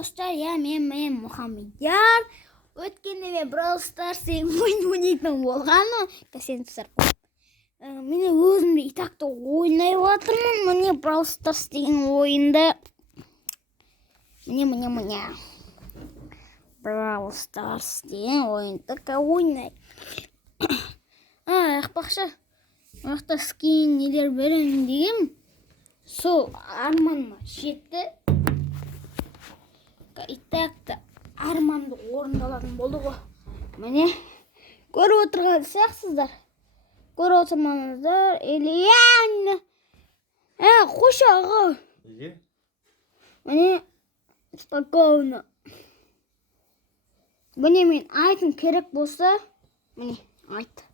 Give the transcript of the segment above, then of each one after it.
достар, мен Мұхаммедияр. Өткенде мен Brawl Stars ойнайтын болғанмын. Сен тұсар. Мен өзімді итақты ойнай жатырмын. Міне Brawl Stars деген ойынды. Міне. Brawl Stars деген ойынды ойнай. Ақпақша. Мақта скин нелер беремін деген. Сол арманыма жетті. Итақты арманды орындалатын болды ғой. Міне көріп отырған сияқсыздар. Көріп отырмаңыздар. Элиян. Қош аға. Міне спокойно. Міне мен айтым керек болса, міне айт.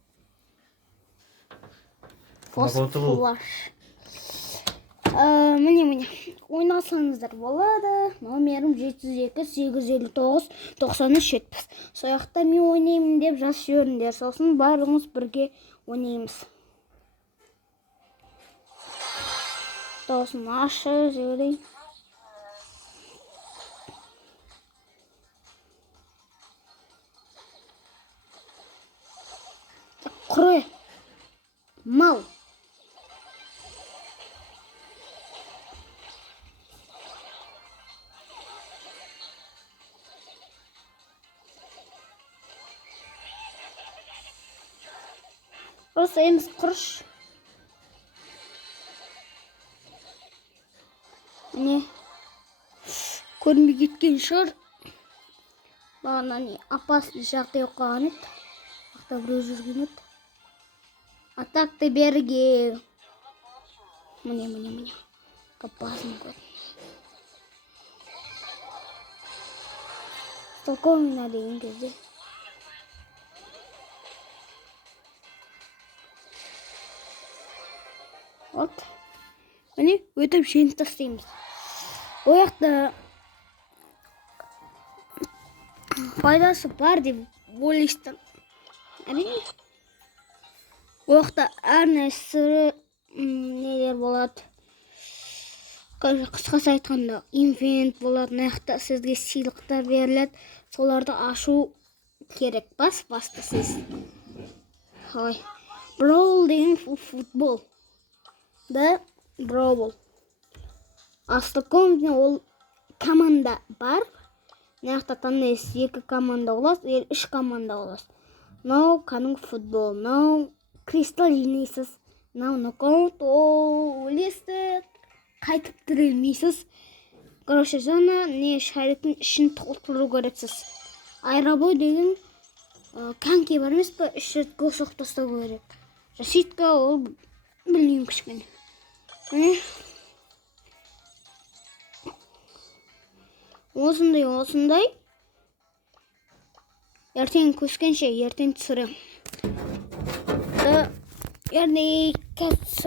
Фосфлаш. Міне ойнасаңыздар болады. Номерім 702-859-93-70. Сояқта мен ойнаймын деп жас жіберіңдер. Сосын барлығымыз бірге ойнаймыз. Сосын ашы жіберейін. Құры. Мал. Осы еміз құрыш. Міне көрінбей кеткен шығар. Бағана не опасный жағдай оқыған еді. Ақта біреу жүрген еді. Атақты берген. Міне. Капасын көрін. Столковина деген кезде. Вот. Міне өтіп жеңіп тастаймыз. Ояқта пайдасы бар деп ойлайсыздар. Әрине. Ояқта әр нәрсе нелер болады. Қысқасы айтқанда инвент болады. Ояқта сізге сыйлықтар беріледі. Соларды ашу керек. Басты сіз. Brawl деген футбол. Да, Brawl. Астықомда ол команда бар. Ояқта таңдайсыз 2 команда оласыз, 3 команда оласыз. Мынау кәдімгі футбол. Мынау кристалл жинайсыз. Мынау нокаут өлесіз. Қайтып тірелмейсіз. Короче, жаңа не шареттің ішін толтыру керексіз. Айрабой деген коньки бар емес пе? 3 рет гол соғып тастау керек. Жаситка ол білмеймін кішкене. Осындай. Ертең көскенше ертең түсірем. Ердей кәтсі.